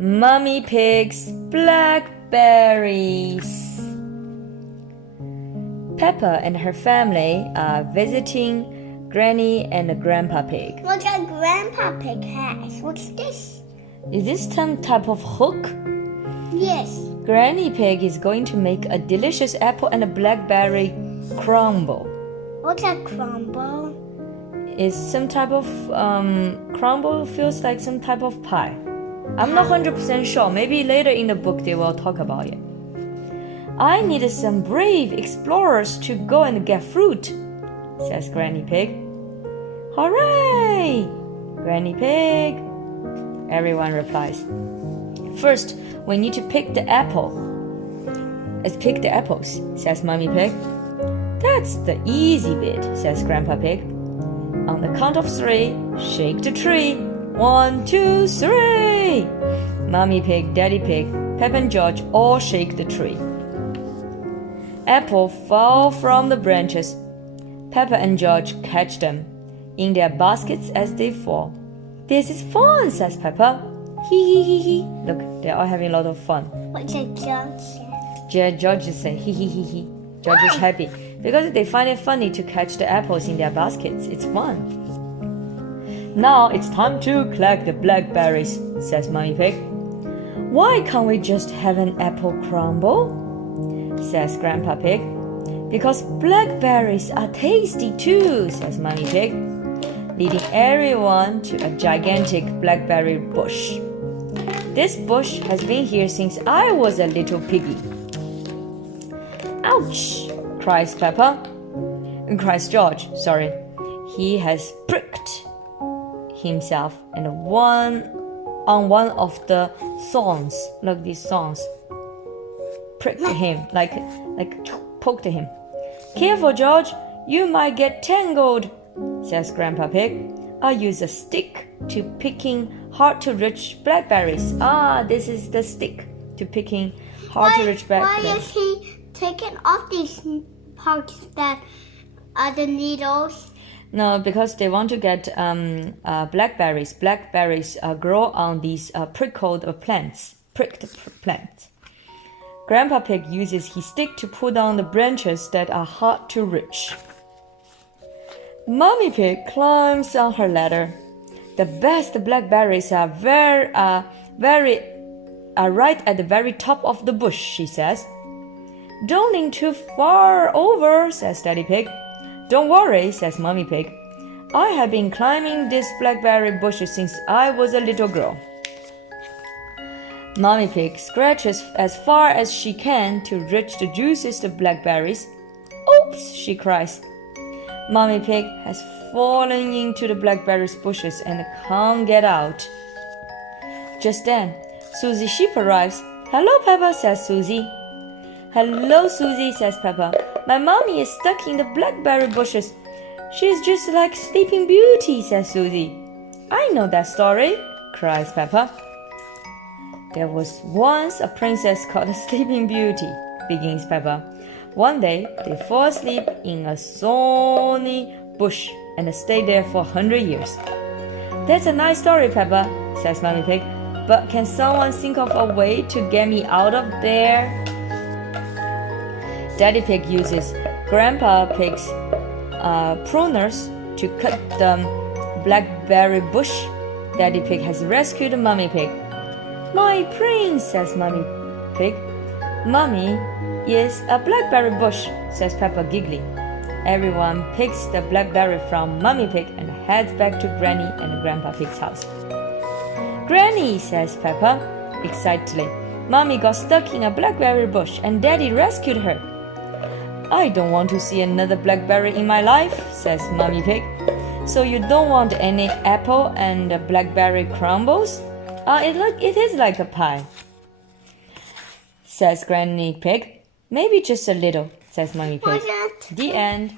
Mummy Pig's Blackberries. Peppa and her family are visiting Granny and Grandpa Pig. What a Grandpa Pig has. What's this? Is this some type of hook? Yes. Granny Pig is going to make a delicious apple and a blackberry crumble. What's a crumble? It's some type of crumble, feels like some type of pie. I'm not 100% sure. Maybe later in the book they will talk about it. I needed some brave explorers to go and get fruit, says Granny Pig. Hooray! Granny Pig. Everyone replies. First, we need to pick the apple. Let's pick the apples, says Mummy Pig. That's the easy bit, says Grandpa Pig. On the count of 3, shake the tree. 1, 2, 3. Mummy Pig, Daddy Pig, Peppa and George all shake the tree. Apple fall from the branches. Peppa and George catch them in their baskets as they fall. This is fun, says Peppa. Hee hee hee hee. Look, they're all having a lot of fun. What did George say? George is saying hee hee hee hee. George is happy because they find it funny to catch the apples in their baskets. It's fun. Now it's time to collect the blackberries, says Mummy Pig. Why can't we just have an apple crumble? Says Grandpa Pig. Because blackberries are tasty too, says Mummy Pig, leading everyone to a gigantic blackberry bush. This bush has been here since I was a little piggy. Ouch! Cries George. He has pricked himself and on one of the thorns. Look, these thorns pricked him, like poked him. Careful, George, you might get tangled, says Grandpa Pig. I use a stick to picking hard-to-reach blackberries. This is the stick to picking hard-to-reach blackberries. Why is he taking off these parts that are the needles? No, because they want to get blackberries. Blackberries grow on these pricked plants. Grandpa Pig uses his stick to pull down the branches that are hard to reach. Mummy Pig climbs on her ladder. The best blackberries are right at the very top of the bush, she says. Don't lean too far over, says Daddy Pig. Don't worry, says Mummy Pig. I have been climbing these blackberry bushes since I was a little girl. Mummy Pig scratches as far as she can to reach the juiciest of blackberries. Oops, she cries. Mummy Pig has fallen into the blackberry bushes and can't get out. Just then, Susie Sheep arrives. Hello, Peppa, says Susie. Hello, Susie, says Peppa. My mommy is stuck in the blackberry bushes. She's just like Sleeping Beauty, says Susie. I know that story, cries Peppa. There was once a princess called Sleeping Beauty, begins Peppa. One day, they fall asleep in a thorny bush and stay there for 100 years. That's a nice story, Peppa, says Mummy Pig. But can someone think of a way to get me out of there? Daddy Pig uses Grandpa Pig's pruners to cut the blackberry bush. Daddy Pig has rescued Mummy Pig. My prince, says Mummy Pig. Mummy is a blackberry bush, says Peppa giggling. Everyone picks the blackberry from Mummy Pig and heads back to Granny and Grandpa Pig's house. Granny, says Peppa excitedly. Mummy got stuck in a blackberry bush and Daddy rescued her. I don't want to see another blackberry in my life, says Mummy Pig. So you don't want any apple and blackberry crumbles? It is like a pie, says Granny Pig. Maybe just a little, says Mummy Pig. The end.